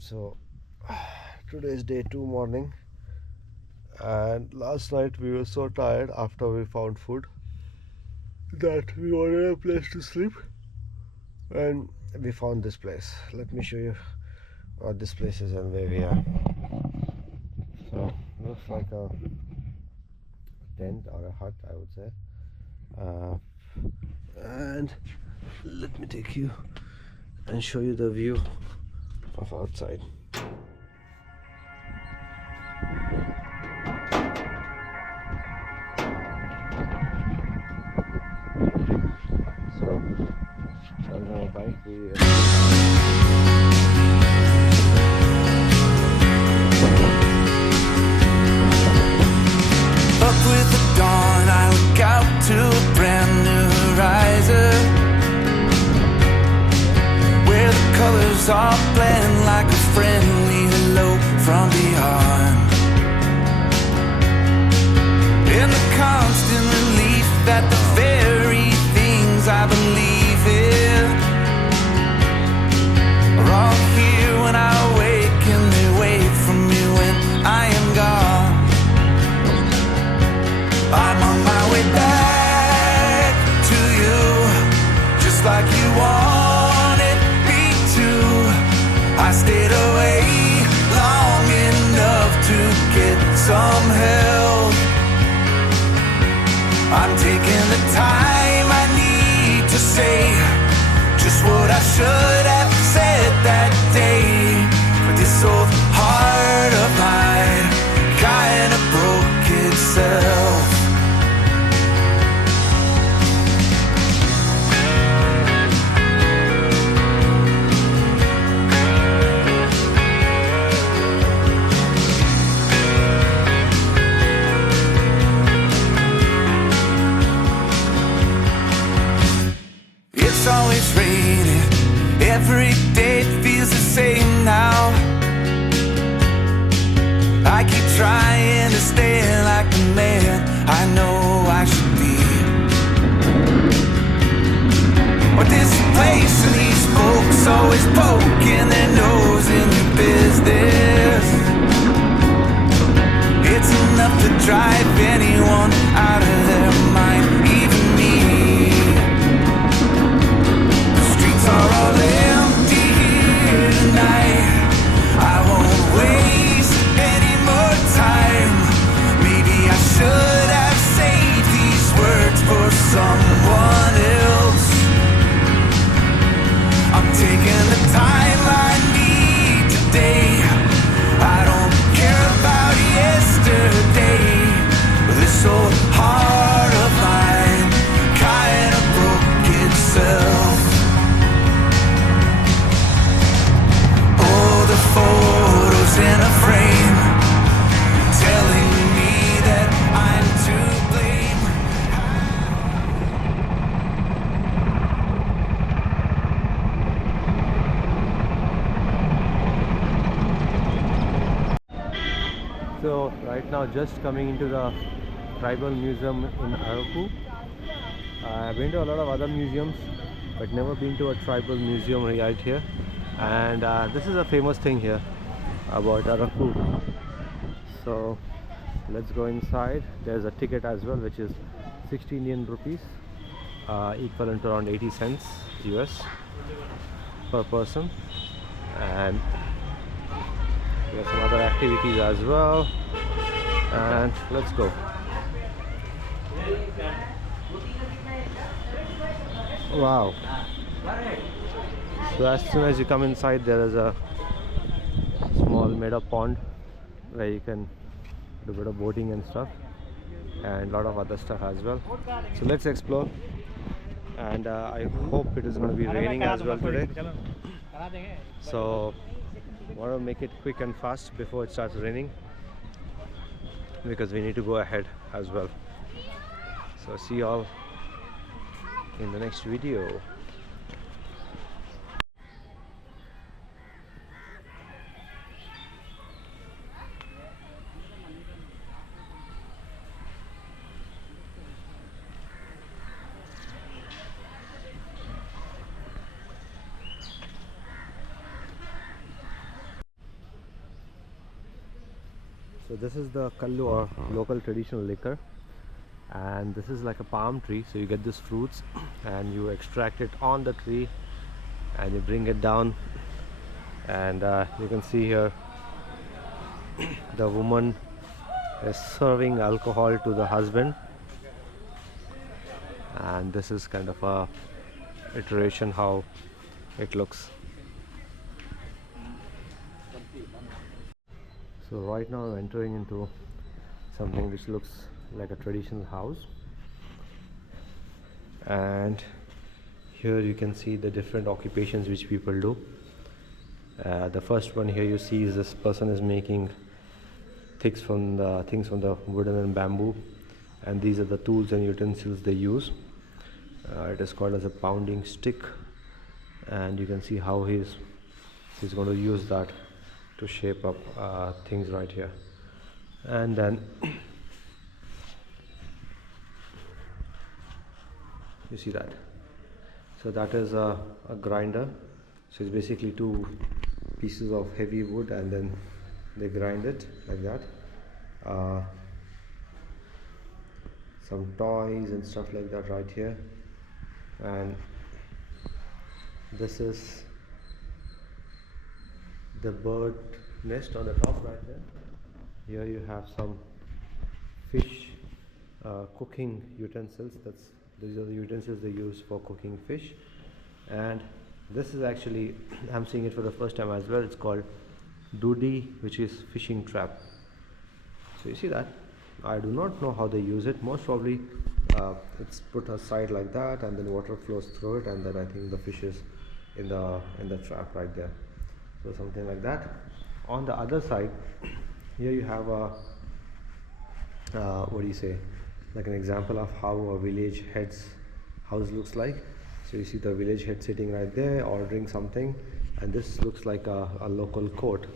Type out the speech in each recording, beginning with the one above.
So today is day 2 morning, and last night we were so tired after we found food that we wanted a place to sleep, and we found this place. Let me show you what this place is and where we are. So looks like a tent or a hut, I would say. And let me take you and show you the view of outside. So on our bike we up with the dawn, I look out to a brand new horizon, where the colors all blend like a friendly hello from beyond. In the constant relief that the very things I believe in are all here when I wake, and they wait for me when I am gone. I'm on my way back to you, just like you wanted me to. I stayed away long enough to get some help. I'm taking the time I need to say just what I should have said that day. But this old heart of mine kinda broke itself. It's always raining, every day feels the same now. I keep trying to stay like the man I know I should be, but this place and these folks always poking their nose in your business. It's enough to drive anyone out of their mind, even me. Are all empty here tonight. I won't waste any more time. Maybe I should have saved these words for someone else. I'm taking the time I need today. I don't care about yesterday. This old heart of mine kinda broke itself. Photos in a frame telling me that I'm to blame. So right now just coming into the tribal museum in Araku. I've been to a lot of other museums but never been to a tribal museum right here, and this is a famous thing here about Araku. So let's go inside. There's a ticket as well, which is 60 Indian rupees, equivalent to around 80 cents US per person, and there's some other activities as well, and let's go. Wow. So as soon as you come inside, there is a small made-up pond where you can do a bit of boating and stuff, and a lot of other stuff as well. So let's explore, and I hope it is going to be raining as well today. So I want to make it quick and fast before it starts raining, because we need to go ahead as well. So see you all in the next video. So this is the kallu, or local traditional liquor, and this is like a palm tree. So you get these fruits and you extract it on the tree and you bring it down, and you can see here the woman is serving alcohol to the husband, and this is kind of a iteration how it looks. So right now I'm entering into something which looks like a traditional house, and here you can see the different occupations which people do. The first one here you see is this person is making things from the wooden and bamboo, and these are the tools and utensils they use. It is called as a pounding stick, and you can see how he's going to use that to shape up things right here. And then you see that, so that is a grinder. So it's basically two pieces of heavy wood and then they grind it like that. Some toys and stuff like that right here, and this is the bird nest on the top right there. Here you have some fish cooking utensils. These are the utensils they use for cooking fish. And this is actually, I'm seeing it for the first time as well, it's called dudi, which is fishing trap. So you see that, I do not know how they use it. Most probably it's put aside like that, and then water flows through it, and then I think the fish is in the trap right there. So something like that. On the other side, here you have a what do you say, like an example of how a village head's house looks like. So you see the village head sitting right there ordering something, and this looks like a local court.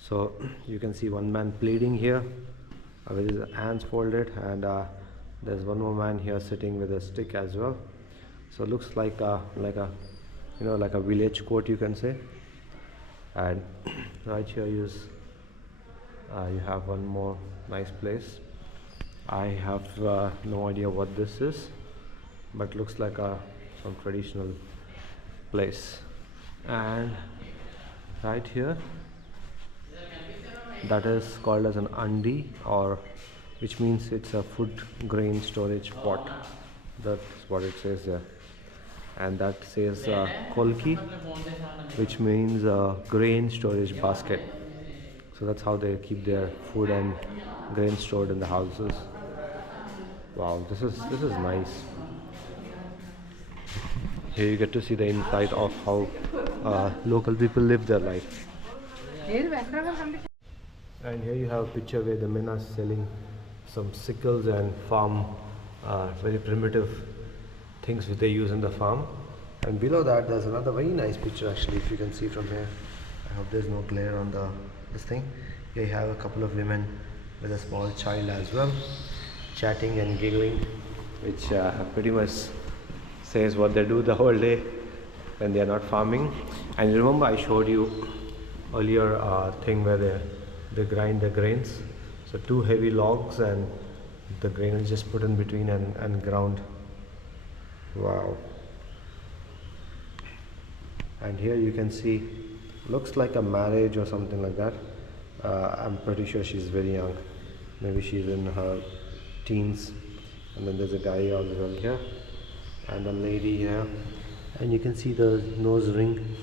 So you can see one man pleading here with his hands folded, and there's one more man here sitting with a stick as well. So it looks like a like a village court, you can say. And right here you have one more nice place. I have no idea what this is, but looks like some traditional place. And right here, that is called as an andi, or which means it's a food grain storage pot. That's what it says there. And that says kolki, which means grain storage basket. So that's how they keep their food and grain stored in the houses. Wow, this is nice. Here you get to see the inside of how local people live their life. And here you have a picture where the men are selling some sickles and farm very primitive things which they use in the farm. And below that there's another very nice picture actually, if you can see from here. I hope there's no glare on this thing. Here you have a couple of women with a small child as well, chatting and giggling, which pretty much says what they do the whole day when they are not farming. And remember I showed you earlier thing where they grind the grains. So two heavy logs and the grain is just put in between and ground. Wow. And here you can see, looks like a marriage or something like that. I'm pretty sure she's very young. Maybe she's in her teens. And then there's a guy as well here, and a lady here. And you can see the nose ring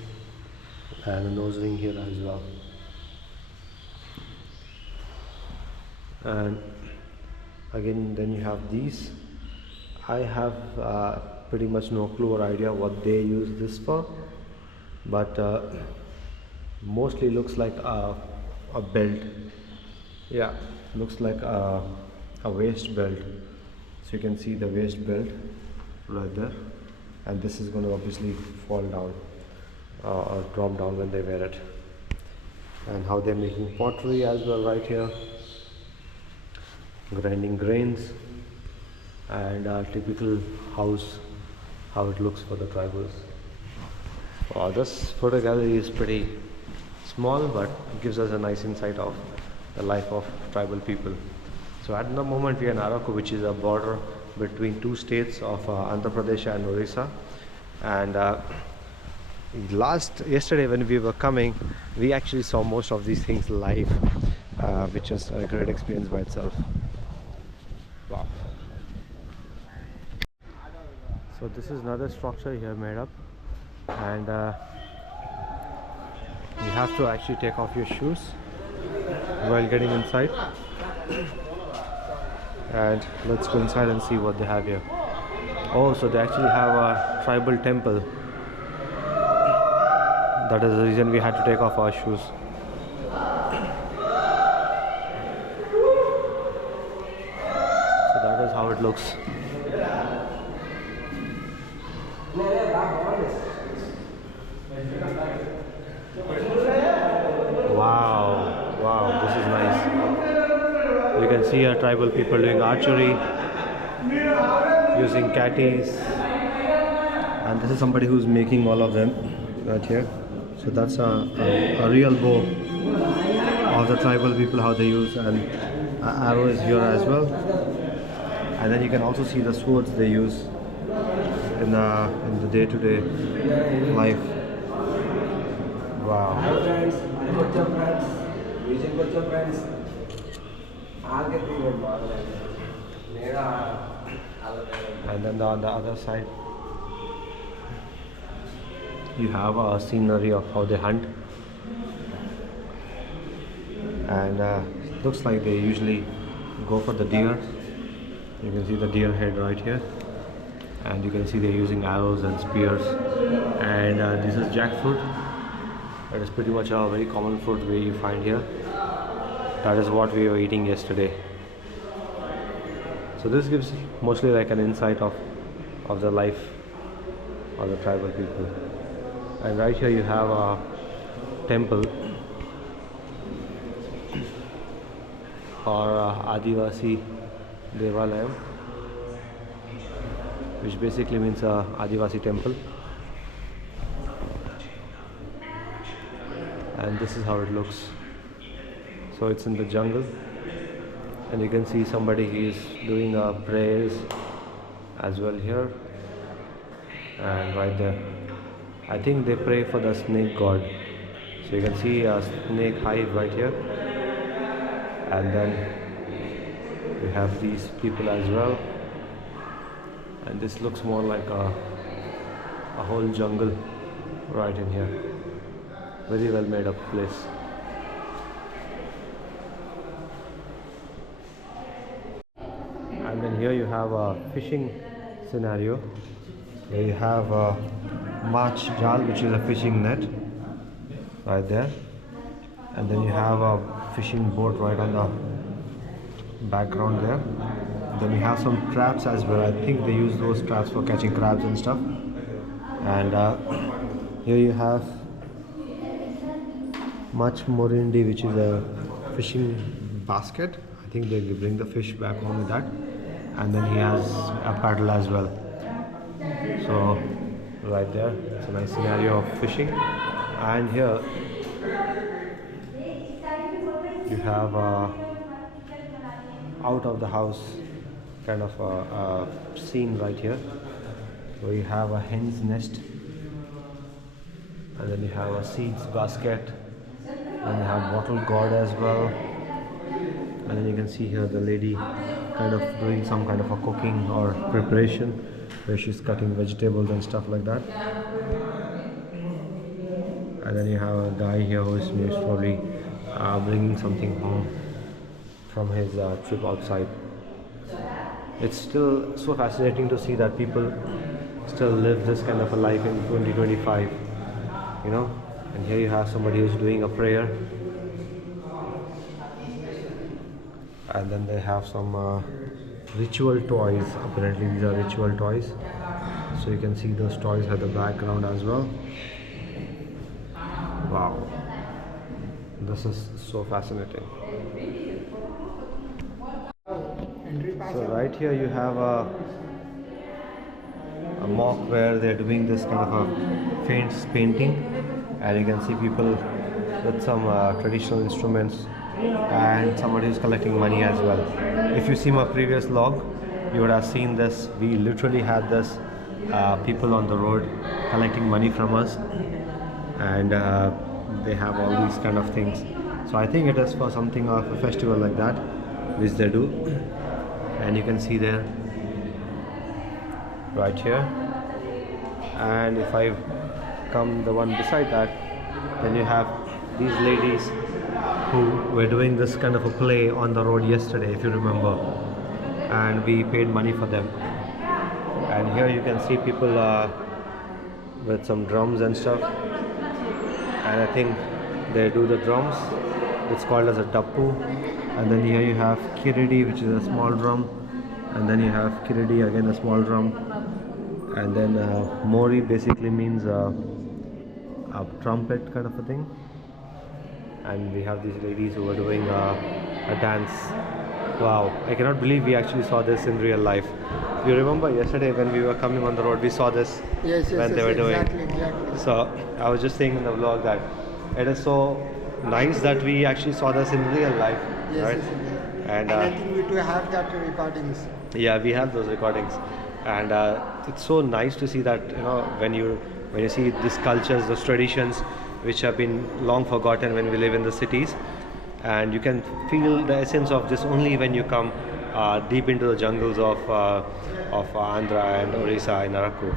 and a nose ring here as well. And again, then you have these. I have pretty much no clue or idea what they use this for, but mostly looks like a belt. Yeah, looks like a waist belt. So you can see the waist belt right there, and this is going to obviously fall down or drop down when they wear it. And how they're making pottery as well right here, grinding grains, and typical house, how it looks for the tribals. Wow, this photo gallery is pretty small, but gives us a nice insight of the life of tribal people. So at the moment we are in Araku, which is a border between two states of Andhra Pradesh and Orissa. And yesterday when we were coming, we actually saw most of these things live, which was a great experience by itself. Wow. So this is another structure here made up, and you have to actually take off your shoes while getting inside. And let's go inside and see what they have here. Oh, so they actually have a tribal temple. That is the reason we had to take off our shoes. So that is how it looks. Wow, this is nice. You can see our tribal people doing archery, using catties, and this is somebody who's making all of them right here. So that's a real bow of the tribal people, how they use, and arrow is here as well. And then you can also see the swords they use in the day-to-day life. Wow. And then on the other side you have a scenery of how they hunt, and looks like they usually go for the deer. You can see the deer head right here, and you can see they're using arrows and spears. And this is jackfruit. That is pretty much a very common fruit where you find here. That is what we were eating yesterday. So this gives mostly like an insight of the life of the tribal people. And right here you have a temple or Adivasi Devalayam, which basically means Adivasi temple. And this is how it looks. So it's in the jungle, and you can see somebody is doing prayers as well here, and right there I think they pray for the snake god. So you can see a snake hive right here, and then we have these people as well, and this looks more like a whole jungle right in here. Very well made up place. And then here you have a fishing scenario where you have a Mach Jal, which is a fishing net right there, and then you have a fishing boat right on the background there. Then you have some traps as well. I think they use those traps for catching crabs and stuff. And here you have Mach Morindi, which is a fishing basket. I think they bring the fish back home with that. And then he has a paddle as well. So right there, it's a nice scenario of fishing. And here you have out of the house kind of a scene right here. So you have a hen's nest, and then you have a seeds basket, and you have bottle gourd as well. And then you can see here the lady kind of doing some kind of a cooking or preparation, where she's cutting vegetables and stuff like that. And then you have a guy here who is most probably bringing something home from his trip outside. It's still so fascinating to see that people still live this kind of a life in 2025, you know. And here you have somebody who's doing a prayer, and then they have some ritual toys. Apparently these are ritual toys, so you can see those toys at the background as well. Wow, this is so fascinating. So right here you have a mock where they're doing this kind of a painting, and you can see people with some traditional instruments and somebody who's collecting money as well. If you see my previous vlog, you would have seen this. We literally had this people on the road collecting money from us, and they have all these kind of things. So I think it is for something of a festival like that, which they do. And you can see there right here. And if I come the one beside that, then you have these ladies who were doing this kind of a play on the road yesterday, if you remember, and we paid money for them. And here you can see people with some drums and stuff, and I think they do the drums. It's called as a tappu. And then here you have kiridi, which is a small drum, and then you have kiridi, again a small drum, and then mori basically means a trumpet kind of a thing. And we have these ladies who are doing a dance. Wow, I cannot believe we actually saw this in real life. You remember yesterday when we were coming on the road, we saw this when they were doing. Exactly. So I was just saying in the vlog that it is so nice that we actually saw this in real life, right? Yes. And I think we do have that recordings. yeah, we have those recordings, and it's so nice to see that, you know, when you see these cultures, those traditions which have been long forgotten when we live in the cities, and you can feel the essence of this only when you come deep into the jungles of Andhra and Orissa in Araku.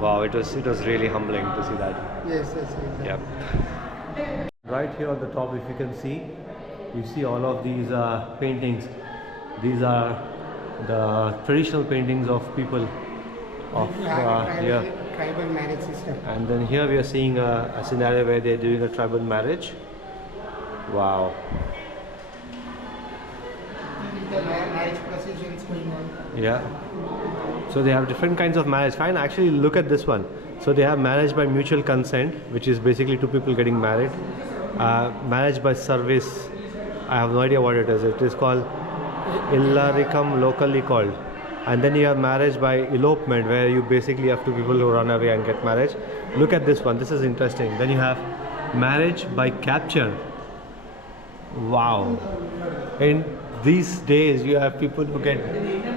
Wow, it was really humbling to see that. Yes. Yeah. Right here on the top, if you can see, you see all of these paintings. These are the traditional paintings of people of here. Tribal marriage system. And then here we are seeing a scenario where they're doing a tribal marriage. Wow. The marriage processions going on. Yeah. So they have different kinds of marriage. Fine, actually look at this one. So they have marriage by mutual consent, which is basically two people getting married. Marriage by service, I have no idea what it is. It is called Illarikam, locally called. And then you have marriage by elopement, where you basically have two people who run away and get married. Look at this one, this is interesting. Then you have marriage by capture. Wow. In these days you have people who get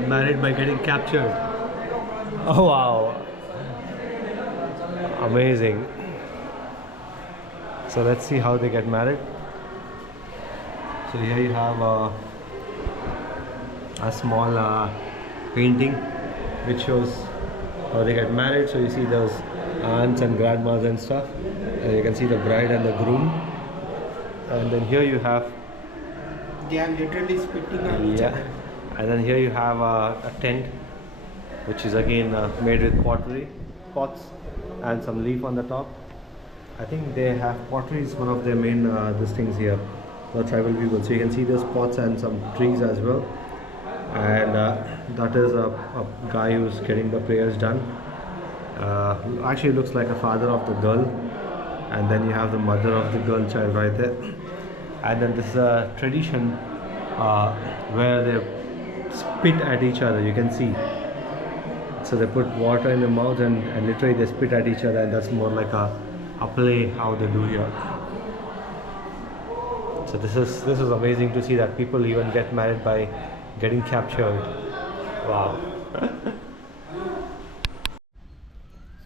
married by getting captured. Oh wow. Amazing. So let's see how they get married. So here you have a small painting which shows how they get married. So you see those aunts and grandmas and stuff, and you can see the bride and the groom. And then here you have, They are literally spitting on each other. and then here you have a tent, which is again made with pottery, pots, and some leaf on the top. I think they have pottery is one of their main these things here, the tribal people. So you can see those pots and some trees as well. And that is a guy who's getting the prayers done. Actually looks like a father of the girl, and then you have the mother of the girl child right there. And then this is a tradition where they spit at each other, you can see. So they put water in their mouth and literally they spit at each other, and that's more like a play how they do here. So this is amazing to see that people even get married by getting captured. Wow.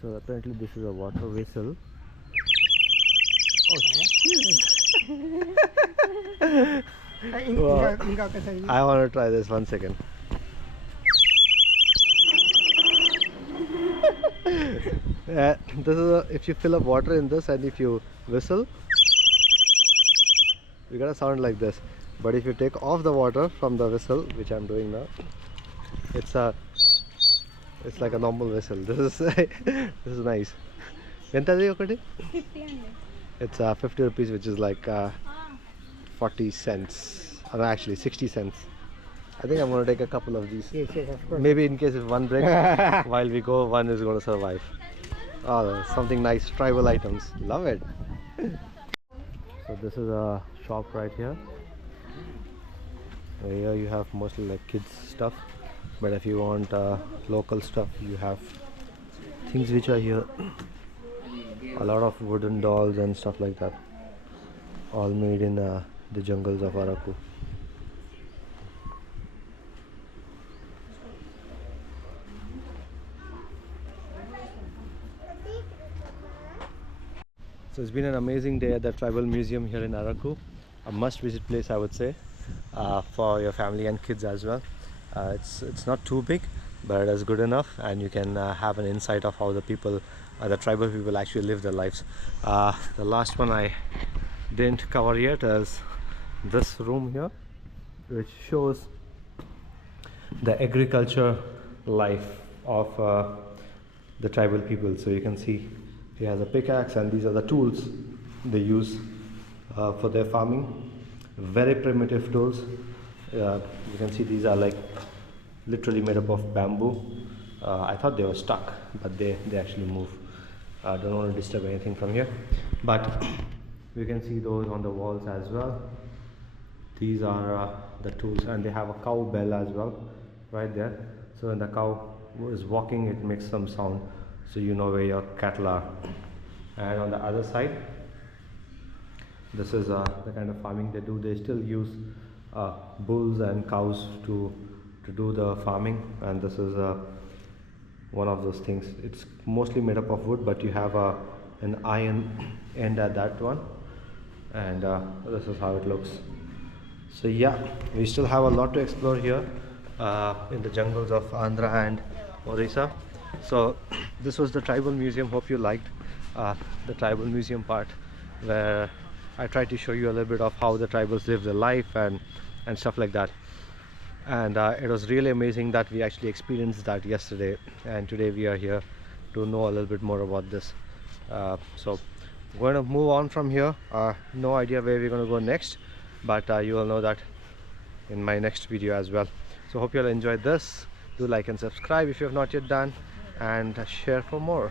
So apparently this is a water vessel. Wow. I want to try this, 1 second. This is if you fill up water in this and if you whistle, you get a sound like this. But if you take off the water from the whistle, which I'm doing now, it's like a normal whistle. This is nice. Enta is okati? 50. It's 50 rupees, which is like 40 cents. Or actually 60 cents. I think I'm going to take a couple of these. Yes, of course. Maybe in case if one breaks, while we go, one is going to survive. Oh, something nice, tribal items. Love it. So this is a shop right here. Here you have mostly like kids stuff, but if you want local stuff, you have things which are here. A lot of wooden dolls and stuff like that, all made in the jungles of Araku. So it's been an amazing day at the tribal museum here in Araku. A must visit place, I would say, for your family and kids as well. It's not too big, but it is good enough, and you can have an insight of how the people, the tribal people, actually live their lives. The last one I didn't cover yet is this room here, which shows the agriculture life of the tribal people. So you can see he has a pickaxe, and these are the tools they use for their farming. Very primitive tools. You can see these are like literally made up of bamboo. I thought they were stuck, but they actually move. I don't want to disturb anything from here, but you can see those on the walls as well. These are the tools, and they have a cow bell as well right there. So when the cow is walking, it makes some sound, so you know where your cattle are. And on the other side, this is the kind of farming they do. They still use bulls and cows to do the farming, and this is one of those things. It's mostly made up of wood, but you have an iron end at that one, and this is how it looks. So yeah, we still have a lot to explore here in the jungles of Andhra and Orissa. So this was the tribal museum. Hope you liked the tribal museum part, where I tried to show you a little bit of how the tribals live their life and stuff like that. And it was really amazing that we actually experienced that yesterday, and today we are here to know a little bit more about this. So we're going to move on from here. No idea where we're going to go next, but you will know that in my next video as well. So hope you'll enjoy this. Do like and subscribe if you have not yet done, and share for more.